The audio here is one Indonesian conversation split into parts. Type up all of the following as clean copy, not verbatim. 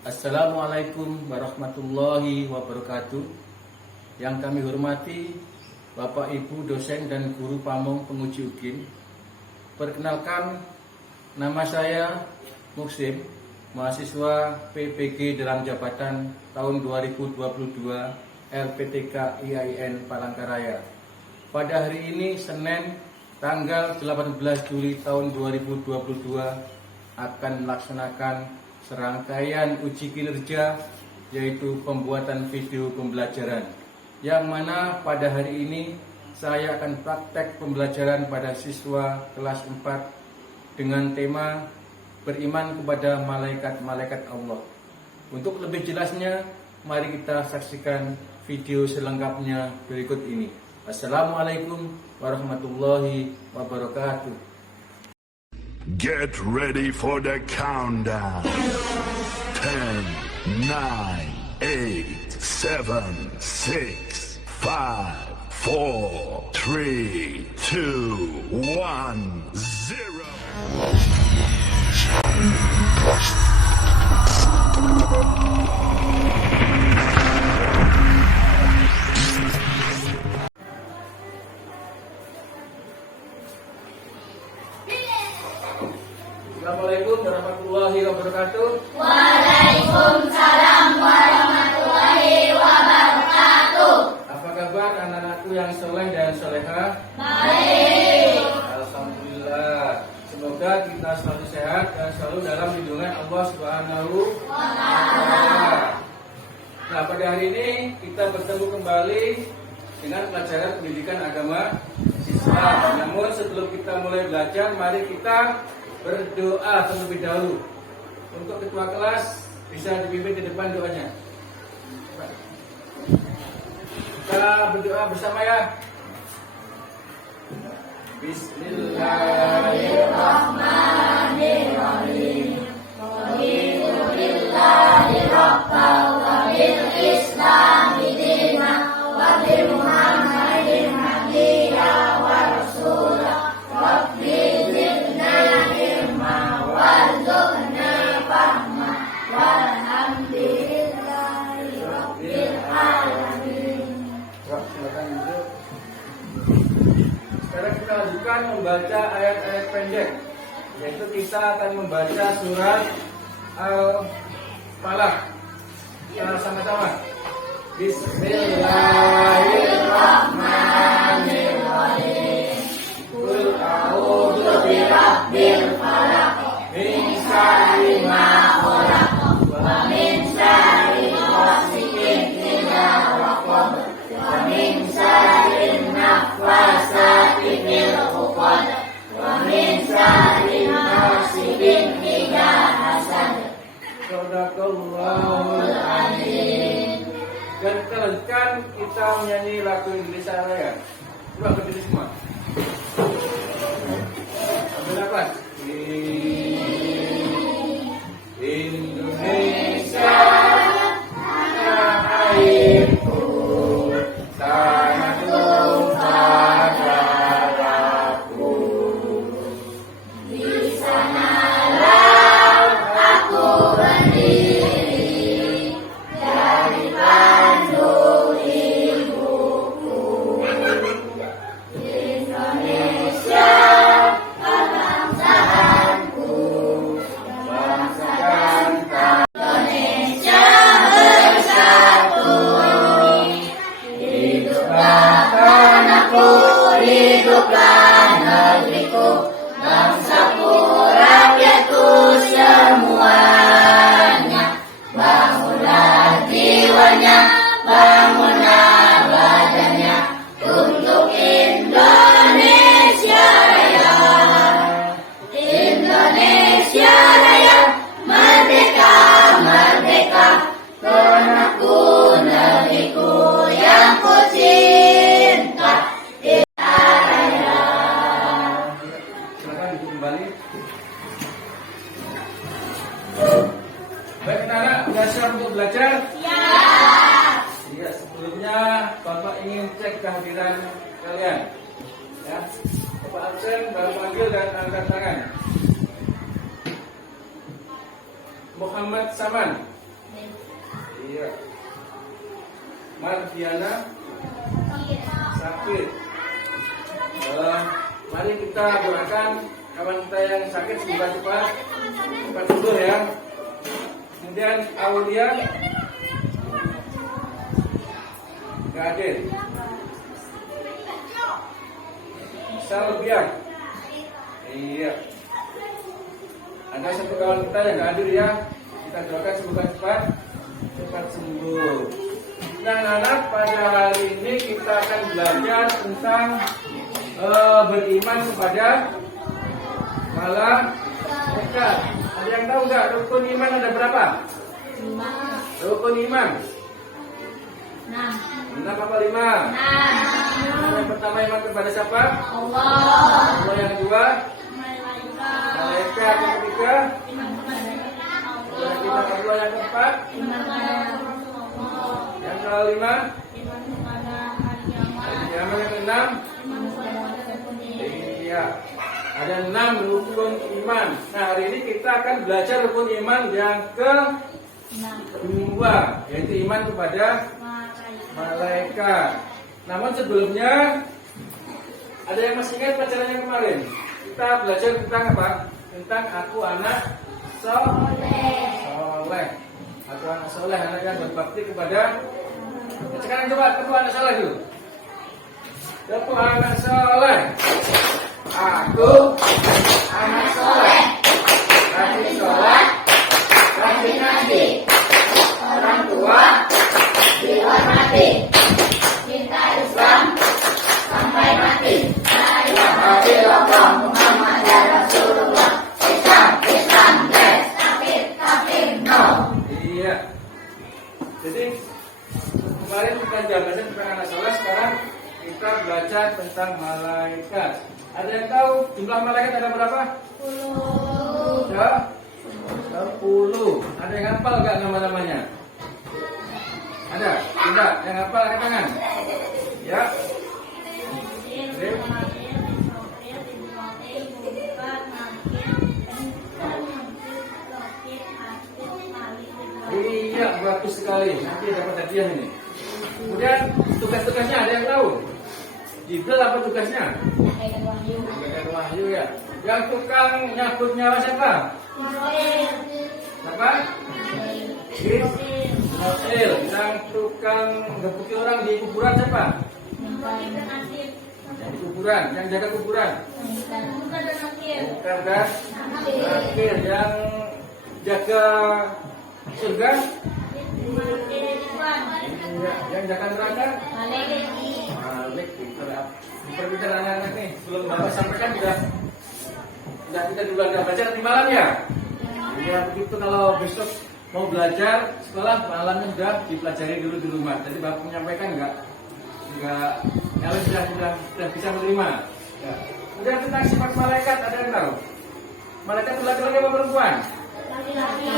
Assalamualaikum warahmatullahi wabarakatuh. Yang kami hormati Bapak Ibu dosen dan guru pamong penguji UGIM. Perkenalkan, nama saya Muksim, mahasiswa PPG dalam jabatan tahun 2022 LPTK IAIN Palangkaraya. Pada hari ini Senin tanggal 18 Juli tahun 2022 akan melaksanakan serangkaian uji kinerja, yaitu pembuatan video pembelajaran, yang mana pada hari ini saya akan praktek pembelajaran pada siswa kelas 4 dengan tema beriman kepada malaikat-malaikat Allah. Untuk lebih jelasnya, mari kita saksikan video selengkapnya berikut ini. Assalamualaikum warahmatullahi wabarakatuh. Get ready for the countdown. 10, 9, 8, 7, 6, 5, 4, 3, 2, 1, 0. Assalamualaikum warahmatullahi wabarakatuh. Waalaikumsalam warahmatullahi wabarakatuh. Apa kabar anak-anakku yang soleh dan soleha? Baik. Alhamdulillah. Semoga kita selalu sehat dan selalu dalam lindungan Allah Subhanahu wa Ta'ala. Nah, pada hari ini kita bertemu kembali dengan pelajaran pendidikan agama Islam. Namun sebelum kita mulai belajar, mari kita berdoa terlebih dahulu. Untuk ketua kelas bisa dipimpin di depan doanya. Kita berdoa bersama ya. Bismillahirrahmanirrahim. Alhamdulillahi rabbal bil islami dina wa bi Muhammadin nabiyya wa rasula rabbi zidna ilma warzuqna fahma walhamdulillahi rabbil alamin. Silakan duduk. Sekarang kita lanjutkan membaca ayat-ayat pendek, yaitu kita akan membaca surat Al-Falaq. Kita sama-sama. Bismillahirrahmanirrahim. Qul a'udzu birabbil falaq min syarri ma khalaq wa min syarri ghasiqin idza waqab wa min syarri nafasati fil 'uqad wa min syarri hasidin idza hasad. Shadaqallahul azim. Dan kita lanjutkan, kita menyanyi lagu Indonesia Raya. Coba berdiri semua. Ambil nafas. Indonesia tanah airku, tanah tumpah darahku. Di sanalah aku berdiri dari pandu ibuku. Indonesia kebangsaanku, Bangsakan Indonesia bersatu. Hiduplah tanahku, hiduplah negeriku, bangsaku, rakyatku semuanya. Bangunlah jiwanya, bangunlah badannya untuk Indonesia Raya. Indonesia Raya, merdeka, merdeka, tanahku, negeriku yang ku cinta. silakan duduk kembali. Baik anak-anak, sudah siap untuk belajar? Ya. Iya, sebelumnya Bapak ingin cek kehadiran kalian. Ya, Bapak absen, Bapak panggil dan angkat tangan. Muhammad Saman. Iya. Mardiana sakit. Mari kita doakan kawan kita yang sakit cepat sembuh ya. Kemudian Aulia nggak hadir. Salbian. Iya. Ada satu kawan kita yang nggak hadir ya. Kita doakan semoga cepat sembuh. Nah, anak-anak, pada hari ini kita akan belajar tentang beriman kepada malaikat. Ada yang tahu nggak rukun iman ada berapa? 5. Rukun iman 6 apa 5? 6. Yang pertama iman kepada siapa? Allah. Yang kedua malaikat. Yang ketiga iman kepada Allah. Yang keempat yang kelima yang keenam iya, ada 6 rukun iman. Nah, hari ini kita akan belajar rukun iman yang kedua, yaitu iman kepada malaikat. Namun sebelumnya, ada yang masih ingat pelajaran yang kemarin? Kita belajar tentang apa? Tentang aku anak soleh. Aku anak soleh, anak yang berbakti kepada. Sekarang coba aku anak soleh dulu. Aku anak soleh. Aku anak soleh. Rajin sholat, rajin ngaji, orang tua dihormati, cinta Islam sampai mati. La ilaha illallah Muhammadar Rasulullah. Islam, yes, kafir, no. Iya. Jadi kemarin kita belajar tentang anak soleh, sekarang kita belajar tentang malaikat. Ada yang tahu jumlah malaikat ada berapa? 10. Ya? 10. Ada yang hafal nggak nama-namanya? Ada? Tidak? Yang hafal angkat tangan? Ya? Iya, bagus sekali. Nanti dapat hadiah ini. Kemudian tugas-tugasnya ada yang tahu? Jibril apa tugasnya? Menyampaikan wahyu ya. Yang tukang nyabut nyawa siapa? Siapa? Israel. Yang tukang gebuki orang di kuburan siapa? Yang di kuburan, yang jaga kuburan. Bukan kan? Nakir. Yang jaga surga? Yang jaga neraka? Malik. Perbincangan anak-anak nih, sebelum Bapak sampaikan sudah kita dulu ada belajar di malam ya. Ya begitu, kalau besok mau belajar sekolah malamnya sudah dipelajari dulu di rumah. Jadi Bapak menyampaikan enggak sudah bisa menerima. Ya. Kemudian tentang sifat malaikat ada yang tahu? Malaikat itu laki-laki apa perempuan? Laki-laki.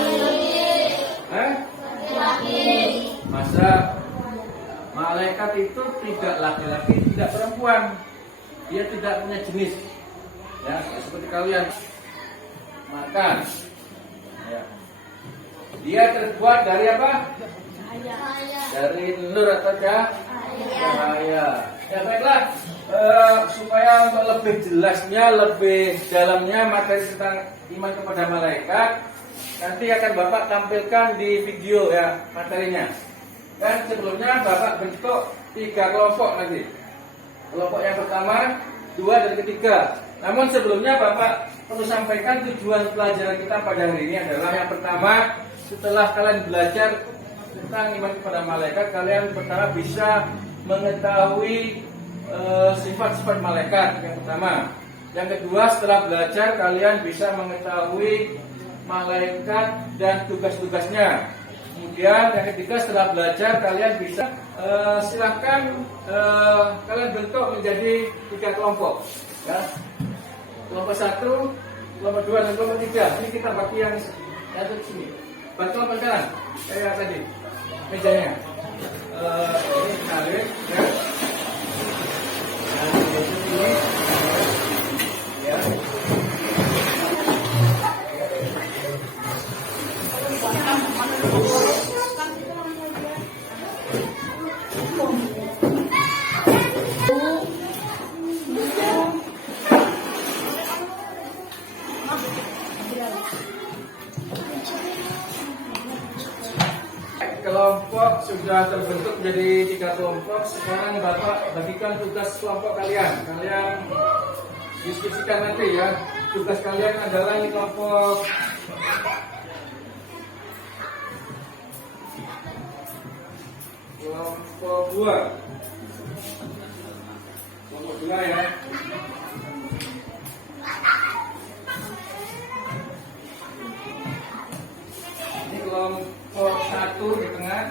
Masa malaikat itu tidak laki-laki, tidak perempuan. Dia tidak punya jenis. Ya, seperti kalian makan. Ya. Dia terbuat dari apa? Dari nur atau cahaya. Ya baiklah, supaya untuk lebih jelasnya, lebih dalamnya materi tentang iman kepada malaikat, nanti akan Bapak tampilkan di video ya materinya. Dan sebelumnya Bapak bentuk 3 kelompok nanti. Kelompok yang pertama, 2 dan ketiga. Namun sebelumnya Bapak perlu sampaikan tujuan pelajaran kita pada hari ini adalah yang pertama, setelah kalian belajar tentang iman kepada malaikat, kalian pertama bisa mengetahui sifat-sifat malaikat yang pertama. Yang kedua, setelah belajar kalian bisa mengetahui malaikat dan tugas-tugasnya. Kemudian yang ketiga, setelah belajar kalian bisa silahkan kalian bentuk menjadi 3 kelompok ya. Kelompok 1, kelompok 2 dan kelompok 3. Ini kita bagi yang satu di sini. Bantu apa jalan? Kayak tadi mejanya. Ini tarik ya. Nah, ini ya. Kelompok sudah terbentuk menjadi 3 kelompok. Sekarang Bapak bagikan tugas kelompok kalian. Kalian diskusikan nanti ya. Tugas kalian adalah ini kelompok dua. Kelompok 2 ya. Ini kelompok 1 di tengah.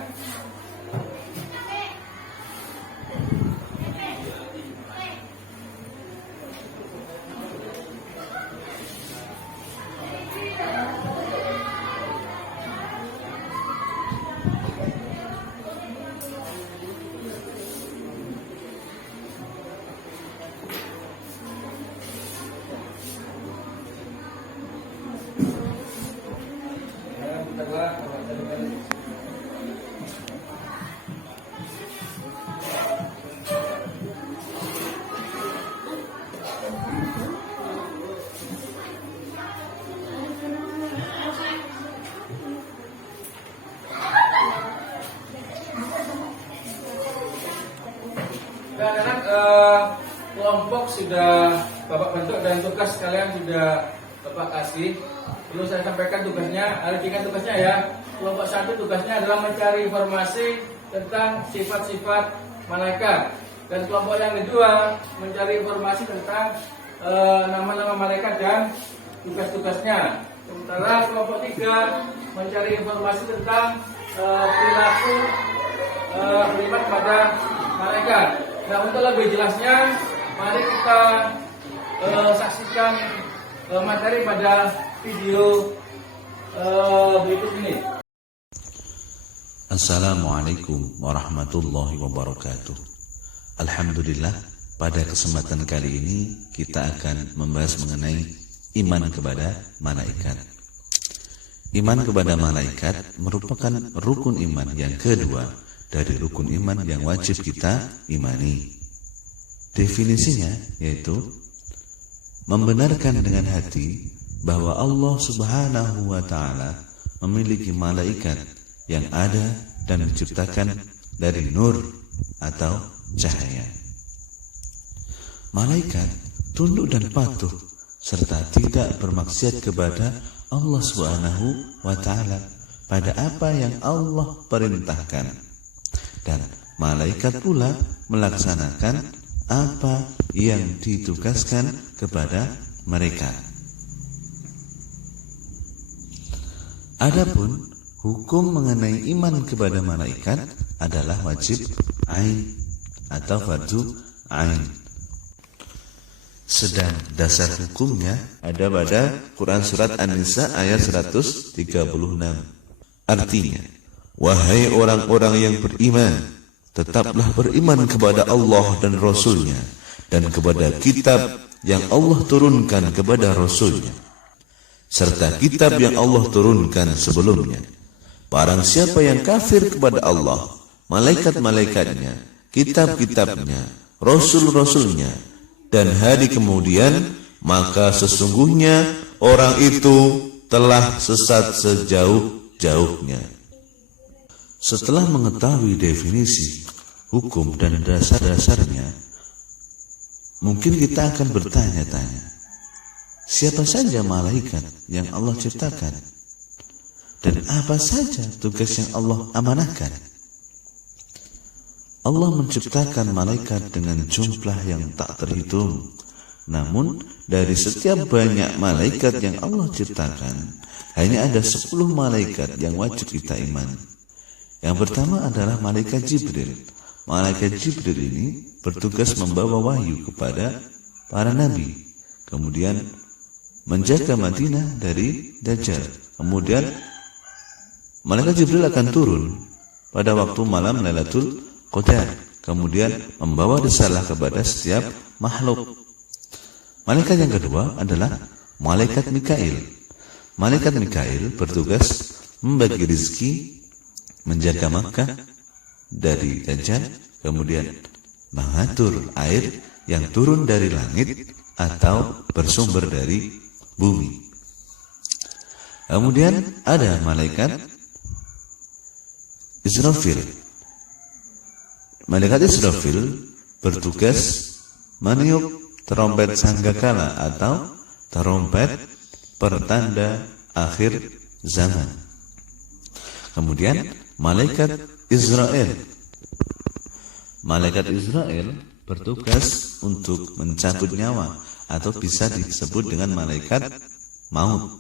Dan anak kelompok sudah Bapak bentuk dan tugas kalian sudah Bapak kasih. Perlu saya sampaikan tugasnya, ringan tugasnya ya. Kelompok 1 tugasnya adalah mencari informasi tentang sifat-sifat malaikat. Dan kelompok yang kedua mencari informasi tentang nama-nama malaikat dan tugas-tugasnya. Sementara kelompok 3 mencari informasi tentang perilaku beriman kepada malaikat. Nah, untuk lebih jelasnya, mari kita saksikan materi pada video berikut ini. Assalamualaikum warahmatullahi wabarakatuh. Alhamdulillah, pada kesempatan kali ini kita akan membahas mengenai iman kepada malaikat. Iman kepada malaikat merupakan rukun iman yang kedua dari rukun iman yang wajib kita imani. Definisinya yaitu membenarkan dengan hati bahwa Allah Subhanahu wa Ta'ala memiliki malaikat yang ada dan diciptakan dari nur atau cahaya. Malaikat tunduk dan patuh serta tidak bermaksiat kepada Allah Subhanahu wa Ta'ala pada apa yang Allah perintahkan. Dan malaikat pula melaksanakan apa yang ditugaskan kepada mereka. Adapun hukum mengenai iman kepada malaikat adalah wajib ain atau fardu ain. Sedang dasar hukumnya ada pada Quran Surat An-Nisa ayat 136. Artinya, wahai orang-orang yang beriman, tetaplah beriman kepada Allah dan Rasul-Nya dan kepada kitab yang Allah turunkan kepada Rasul-Nya serta kitab yang Allah turunkan sebelumnya. Barang siapa yang kafir kepada Allah, malaikat-malaikatnya, kitab-kitabnya, rasul-rasulnya, dan hari kemudian, maka sesungguhnya orang itu telah sesat sejauh-jauhnya. Setelah mengetahui definisi, hukum, dan dasar-dasarnya, mungkin kita akan bertanya-tanya, siapa saja malaikat yang Allah ciptakan? Dan apa saja tugas yang Allah amanahkan? Allah menciptakan malaikat dengan jumlah yang tak terhitung. Namun dari setiap banyak malaikat yang Allah ciptakan, hanya ada 10 malaikat yang wajib kita imani. Yang pertama adalah malaikat Jibril. Malaikat Jibril ini bertugas membawa wahyu kepada para nabi, kemudian menjaga Madinah dari Dajjal. Kemudian malaikat Jibril akan turun pada waktu malam Lailatul Qadar, kemudian membawa risalah kepada setiap makhluk. Malaikat yang kedua adalah malaikat Mikail. Malaikat Mikail bertugas membagi rezeki, menjaga Makkah dari Dajjal, kemudian mengatur air yang turun dari langit atau bersumber dari bumi. Kemudian ada malaikat Israfil. Malaikat Israfil bertugas meniup trompet sangkakala atau trompet pertanda akhir zaman. Kemudian malaikat Israel. Malaikat Israel bertugas untuk mencabut nyawa atau bisa disebut dengan malaikat maut.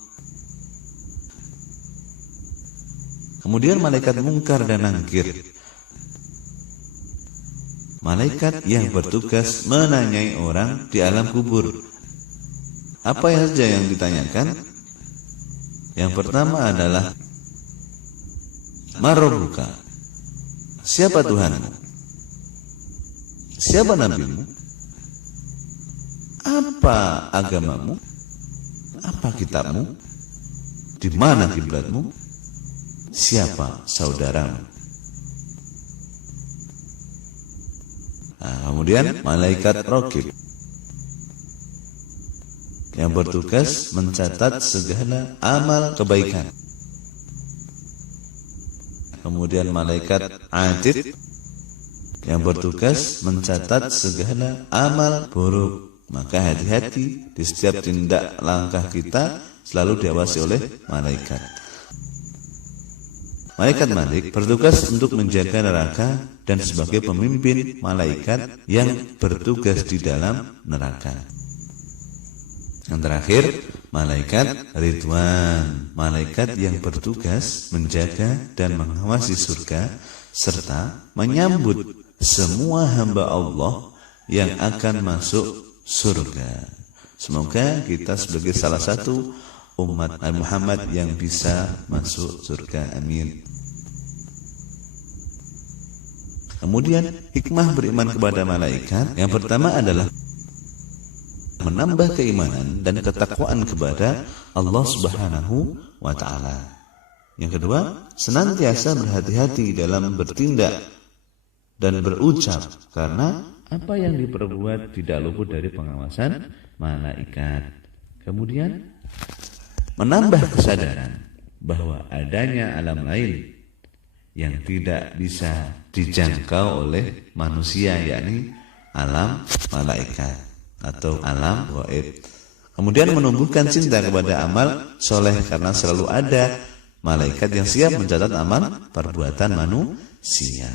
Kemudian malaikat Mungkar dan Nangkir. Malaikat yang bertugas menanyai orang di alam kubur. Apa saja yang ditanyakan? Yang pertama adalah Marabbuka, siapa Tuhanmu? Siapa nabimu? Apa agamamu? Apa kitabmu? Di mana kiblatmu? Siapa saudaramu? Nah, kemudian malaikat Raqib yang bertugas mencatat segala amal kebaikan. Kemudian malaikat Atid yang bertugas mencatat segala amal buruk. Maka hati-hati di setiap tindak langkah kita selalu diawasi oleh malaikat. Malaikat Malik bertugas untuk menjaga neraka dan sebagai pemimpin malaikat yang bertugas di dalam neraka. Yang terakhir, malaikat Ridwan, malaikat yang bertugas menjaga dan mengawasi surga serta menyambut semua hamba Allah yang akan masuk surga. Semoga kita sebagai salah satu umat Muhammad yang bisa masuk surga. Amin. Kemudian hikmah beriman kepada malaikat yang pertama adalah menambah keimanan dan ketakwaan kepada Allah Subhanahu wa ta'ala. Yang kedua, senantiasa berhati-hati dalam bertindak dan berucap karena apa yang diperbuat tidak luput dari pengawasan malaikat. Kemudian menambah kesadaran bahwa adanya alam lain yang tidak bisa dijangkau oleh manusia, yakni alam malaikat atau alam gaib. Kemudian menumbuhkan cinta kepada amal soleh karena selalu ada malaikat yang siap mencatat amal perbuatan manusia.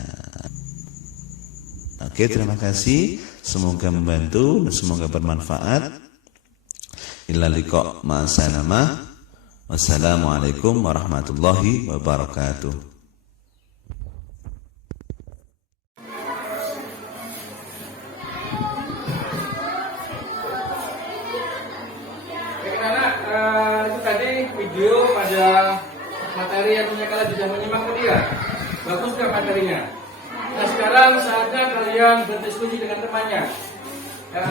Oke, terima kasih. Semoga membantu dan semoga bermanfaat. Illa liqa ma'asalama. Wassalamualaikum warahmatullahi wabarakatuh. Itu tadi video pada materi yang punya kalian sudah menyimak tadi ya. Bagus gak materinya? Nah sekarang saatnya kalian berdiskusi dengan temannya ya,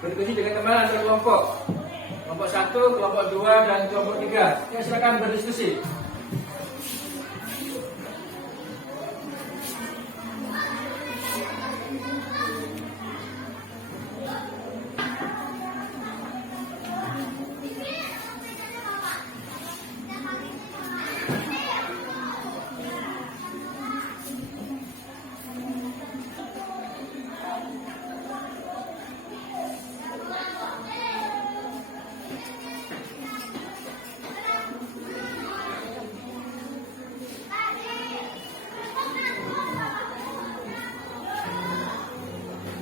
berdiskusi dengan teman ada kelompok 1, kelompok 2, dan kelompok 3 ya, silakan berdiskusi.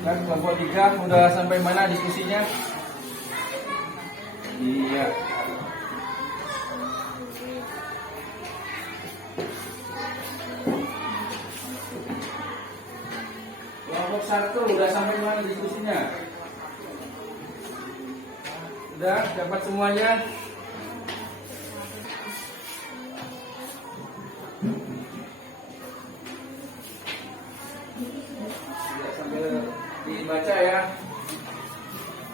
Dan kelompok 3 udah sampai mana diskusinya? Iya. Kelompok 1 udah sampai mana diskusinya? Udah dapat semuanya? Dibaca ya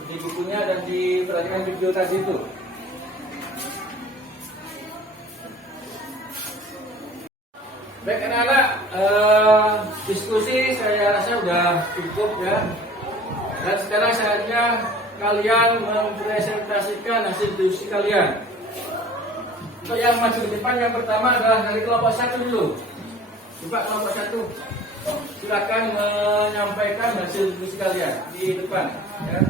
di bukunya dan diperhatikan video tadi itu. Baik anak-anak, diskusi saya rasa sudah cukup ya. Dan sekarang saatnya kalian mempresentasikan hasil diskusi kalian. Untuk yang maju ke depan, yang pertama adalah dari kelompok 1 dulu. Coba kelompok 1, silakan menyampaikan hasil diskusi kalian di depan. Ya.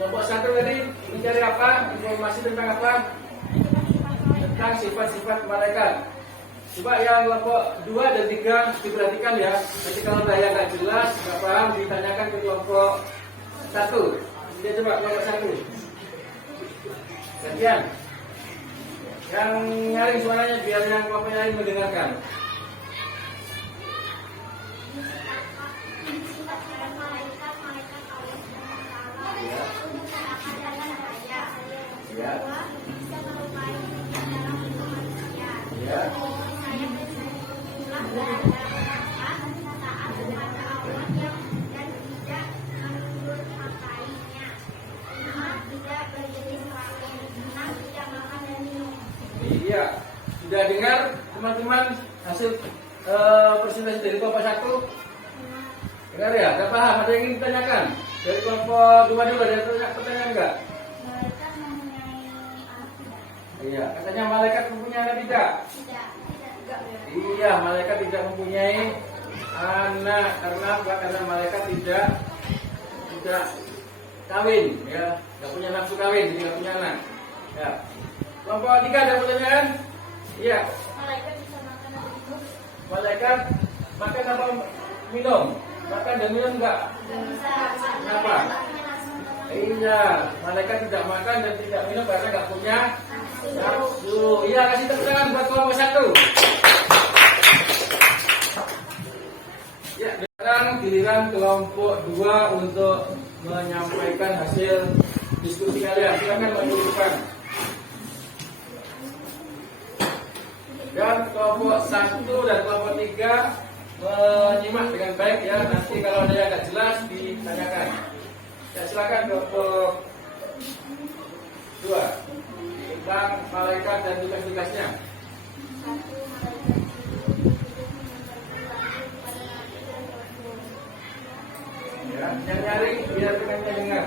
Kelompok 1 tadi mencari apa? Informasi tentang apa? Tentang sifat-sifat malaikat. Coba yang kelompok 2 dan 3 diperhatikan ya. Jadi kalau saya nggak jelas, nggak paham, ditanyakan ke kelompok 1. Dia coba kelompok 1. Gantian. Yang nyaring suaranya biar yang kelompok lain mendengarkan. Ya. Ya. Ya. Iya, sudah dengar teman-teman hasil presentasi dari kelompok 1? Dengar ya, nggak paham, ada yang ingin ditanyakan? Dari kelompok 2 dulu, ada pertanyaan nggak? Iya, katanya malaikat mempunyai anak tidak? Iya, malaikat tidak mempunyai anak. Karena apa? Karena malaikat tidak kawin, ya, nggak punya nafsu kawin, tidak punya anak. Ya. Kelompok 3 ada pertanyaan? Iya. Malaikat bisa makan atau minum? Malaikat makan apa minum? Makan dan minum enggak? Kenapa? Iya, malaikat tidak makan dan tidak minum karena enggak punya nafsu. Iya, kasih tepuk tangan buat kelompok 1. Ya, sekarang giliran kelompok 2 untuk menyampaikan hasil diskusi kalian. Silakan maju ke depan. Dan kelompok 1 dan kelompok 3 menyimak dengan baik ya. Nanti kalau ada yang nggak jelas ditanyakan. Ya, silakan kelompok 2 tentang malaikat dan tugas-tugasnya. Ya, yang nyaring biar dengan dengar.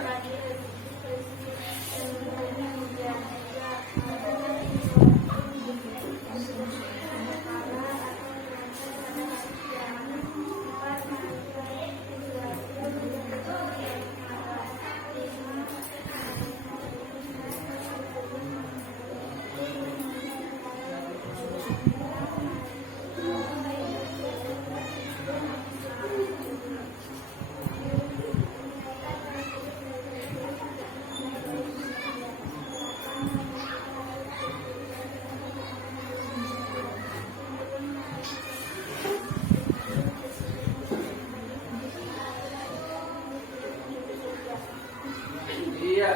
Iya,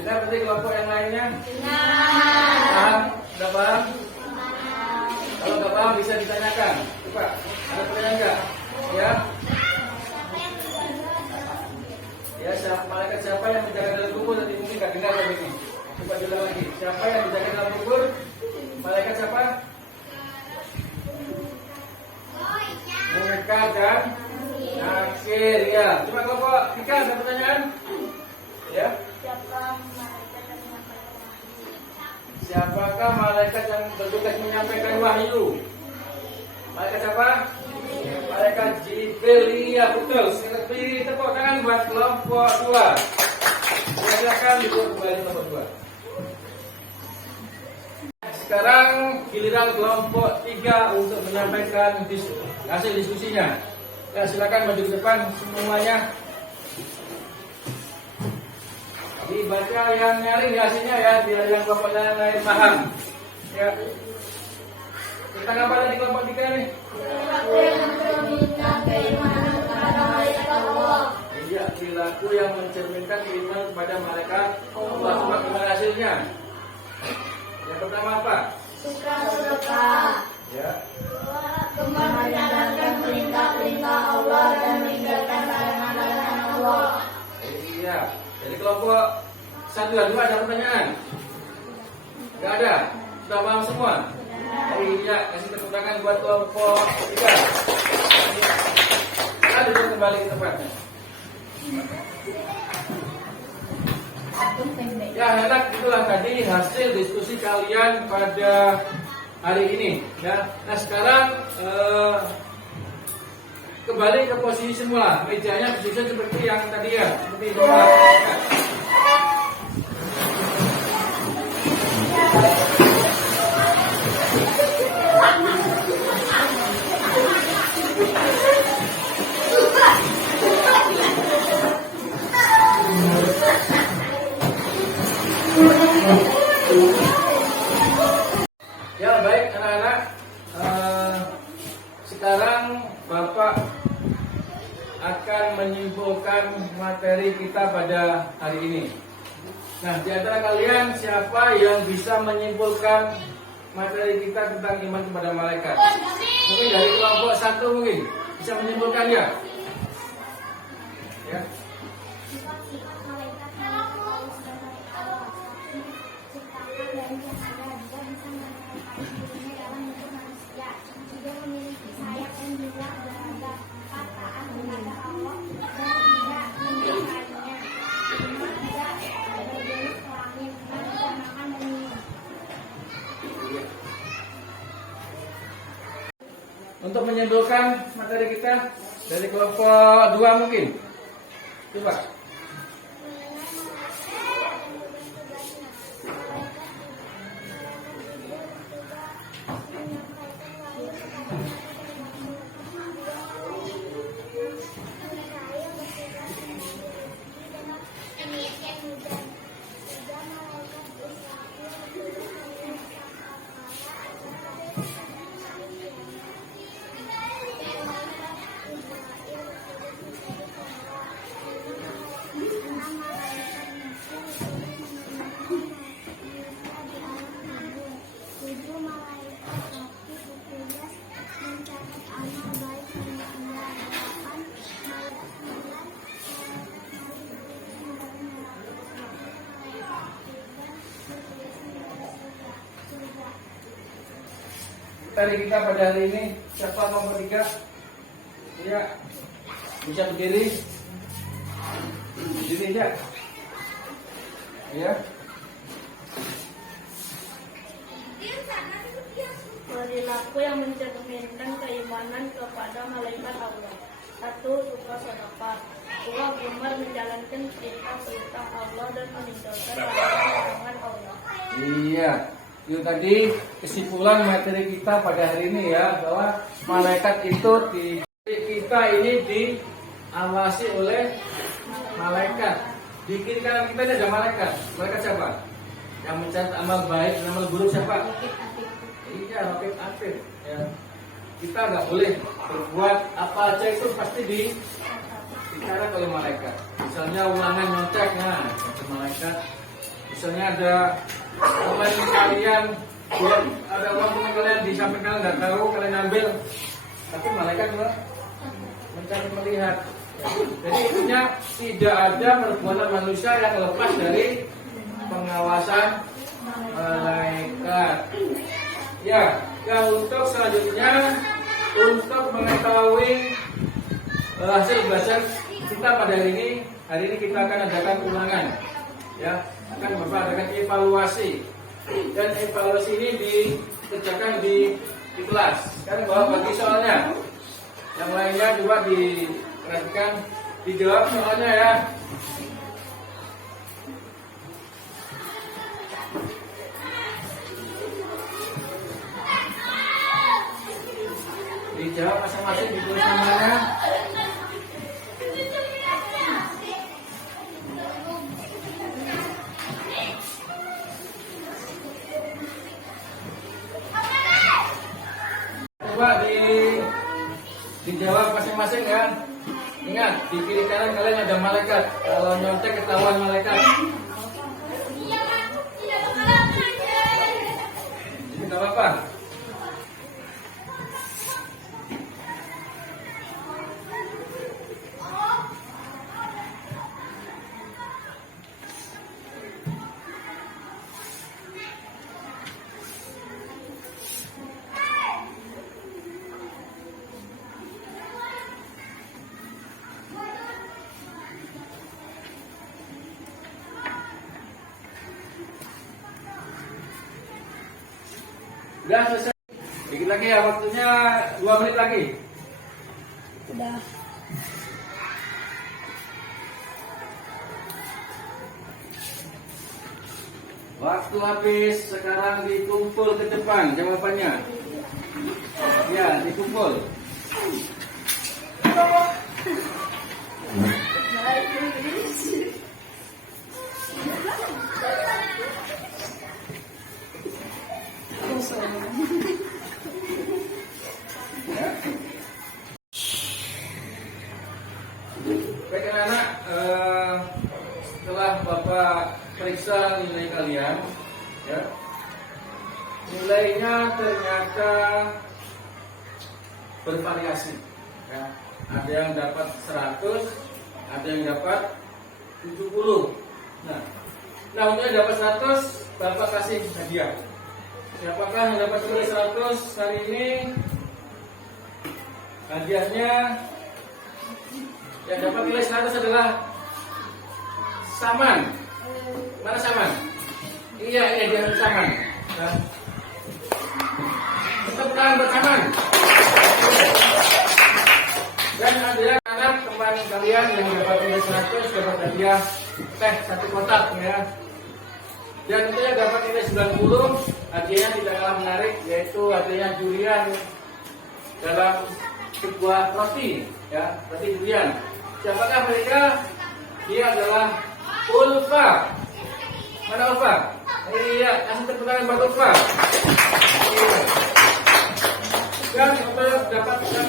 benar berarti kelompok yang lainnya? Paham? Sudah paham? Kalau nggak paham bisa ditanyakan. Coba, ada pertanyaan nggak? Ya? Ya, malaikat siapa yang menjaga dalam kubur? Tadi mungkin nggak dengar tadi ini. Coba diulang lagi. Siapa yang menjaga dalam kubur? Malaikat siapa? Munkar dan Nakir. Ya, coba kelompok 3 ada pertanyaan? Ya. Siapakah malaikat yang bertugas menyampaikan wahyu? Malaikat siapa? Malaikat Jibril. Iya, betul. Sekali tepuk tangan buat kelompok 2. Silakan duduk kembali kelompok 2. Sekarang giliran kelompok 3 untuk menyampaikan hasil diskusinya. Ya, silakan maju ke depan semuanya. Dibaca yang nyaring hasilnya ya, biar yang kelompok lain paham. Ya. Tentang apa tadi kelompok 3 nih? Iya, perilaku yang mencerminkan keimanan kepada malaikat Allah. Coba gimana hasilnya? Yang pertama apa? Suka. Ya. Gemar menjalankan perintah-perintah Allah dan meninggalkan larangan-larangan Allah. Iya. Jadi kelompok 1 dan 2 ada pertanyaan? Gak ada? Sudah paham semua? Iya, kasih tepuk tangan buat kelompok 3. Kita duduk kembali ke tempatnya. Satu pendek. Ya anak, itulah tadi hasil diskusi kalian pada hari ini. Ya, nah sekarang kembali ke posisi semula. Mejanya disusun seperti yang tadi ya, seperti semula. Ya. Ya baik anak-anak, sekarang Bapak akan menyimpulkan materi kita pada hari ini. Nah, di antara kalian siapa yang bisa menyimpulkan materi kita tentang iman kepada malaikat? Mungkin dari kelompok 1 mungkin bisa menyimpulkan ya? Ya. Sifat-sifat malaikat yang Allah ciptakan dari cahaya, juga bisa menempatkan dirinya dalam bentuk manusia, juga memiliki sayap dan juga berada taat kepada Allah dan tidak menyukainya. Cuma tidak berjenis kelamin dan tidak makan dan minum. Untuk menyimpulkan materi kita dari kelompok 2 mungkin. Coba. Materi kita pada hari ini, siapa nomor 3? Ya, bisa berdiri. Berdiri ya. Ya. Perilaku yang mencerminkan keimanan kepada malaikat Allah. 1. Suka sedekah. 2. Gemar menjalankan perintah-perintah Allah dan meninggalkan larangan Allah. Iya. Itu tadi kesimpulan materi kita pada hari ini ya, bahwa malaikat itu kita ini diawasi oleh malaikat. Di kiri kanan kita ini ada malaikat. Malaikat siapa? Yang mencatat amal baik dan amal buruk siapa? Iya, Raqib Atid. Ya. Kita nggak boleh berbuat apa aja itu pasti dicatat oleh malaikat. Misalnya ulangan nyontek, nah ada malaikat. Misalnya ada teman kalian, ada uang teman kalian di samping kalian nggak tahu, kalian ambil, tapi malaikat juga mencari melihat. Jadi intinya tidak ada perbuatan manusia yang lepas dari pengawasan malaikat. Ya, yang untuk selanjutnya untuk mengetahui hasil belajar kita pada hari ini kita akan adakan ulangan. Ya, akan Bapak adakan evaluasi, dan evaluasi ini dikerjakan di kelas. Sekarang Bapak bagi soalnya, yang lainnya coba diperhatikan, dijawab soalnya ya. Dijawab masing-masing, ditulis namanya. Coba dijawab masing-masing ya. Ingat, di kiri kanan kalian ada malaikat. Kalau nyontek ketahuan malaikat. Tidak apa-apa. Udah selesai. Dikit lagi ya, waktunya 2 menit lagi. Udah. Waktu habis, sekarang dikumpul ke depan jawabannya. Ya, dikumpul. Baik anak-anak, setelah Bapak periksa nilai kalian, ya, nilainya ternyata bervariasi. Ya. Ada yang dapat 100, ada yang dapat 70. Nah untuk yang dapat 100, Bapak kasih hadiah. Siapakah yang dapat nilai 100 hari ini? Hadiahnya yang dapat nilai 100 adalah Saman. Mana Saman? Iya, dia Saman. Nah. Tepuk tangan buat Saman. Dan ada anak teman kalian yang dapat nilai 100 dapat hadiah teh 1 kotak ya. Dan untuk yang dapat nilai 90, hadiahnya tidak kalah menarik, yaitu hadiahnya durian dalam sebuah roti, ya, roti durian. Siapakah mereka? Dia adalah Ulfa. Mana Ulfa? Iya, kasih tepuk tangan buat Ulfa. Dan untuk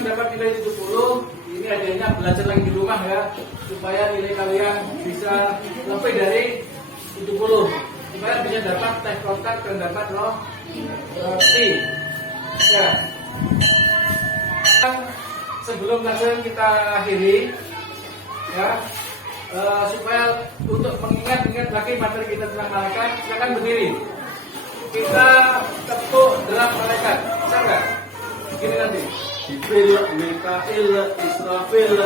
dapat nilai 70, ini hadiahnya belajar lagi di rumah ya, supaya nilai kalian bisa lebih dari 70. Supaya bisa dapat teh kotak dan dapat roti. Ya. Sebelum pelajaran kita akhiri, ya, supaya untuk mengingat lagi materi kita tentang malaikat, silakan berdiri. Kita tepuk derap malaikat, bisa nggak? Begini nanti. Jibril, Mikail, Israfil,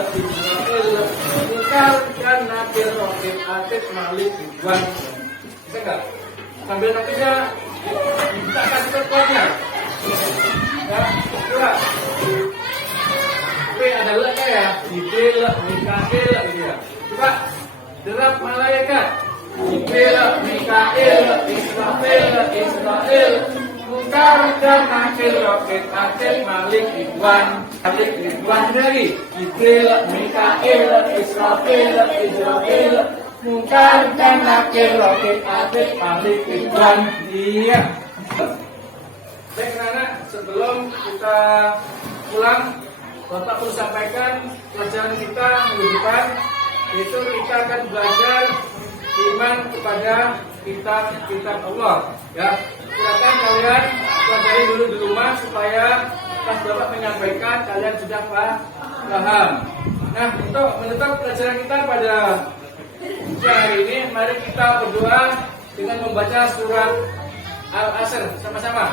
Munkar, dan Nakir, Rokib, Atid, Malik, Ridwan. Bisa nggak? Sambil nantinya kita kasih tokohnya. Ya, coba. Oke, ada leknya ya. Jibril, Mikail, gitu ya. Coba derap malaikat. Jibril, Mikail, Israfil, Munkar, dan Nakir, Rokib, Atid, Malik, Ridwan. Dari Jibril, Mikail, Israfil, Munkar, dan Nakir, Rokib, Atid, Malik, Ridwan. Iya. Baik anak, sebelum kita pulang, Bapak perlu sampaikan pelajaran kita minggu depan, itu kita akan belajar iman kepada kitab Allah. Ya, silakan kalian pelajari dulu di rumah supaya pas Bapak menyampaikan kalian sudah paham. Nah, untuk menutup pelajaran kita pada siang hari ini, mari kita berdoa dengan membaca surat Al-Asr sama-sama.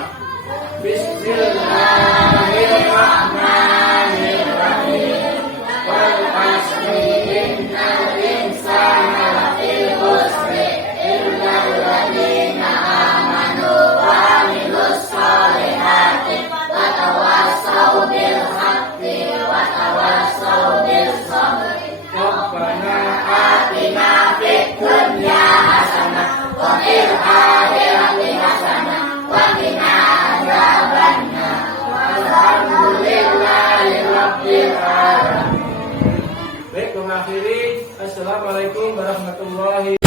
Bismillahirrahmanirrahim. Wal 'asri innal insana lafii khusr illa alladziina aamanu wa 'amilus shalihati wa tawassaw bil haqqi wa tawassaw bis sabr. Rabbana atina fid dunya hasanah wa fil akhirati hasanah wa qina adzabannar. Alhamdulillahirabbil alamin. Baik, mengakhiri. Assalamualaikum warahmatullahi wabarakatuh.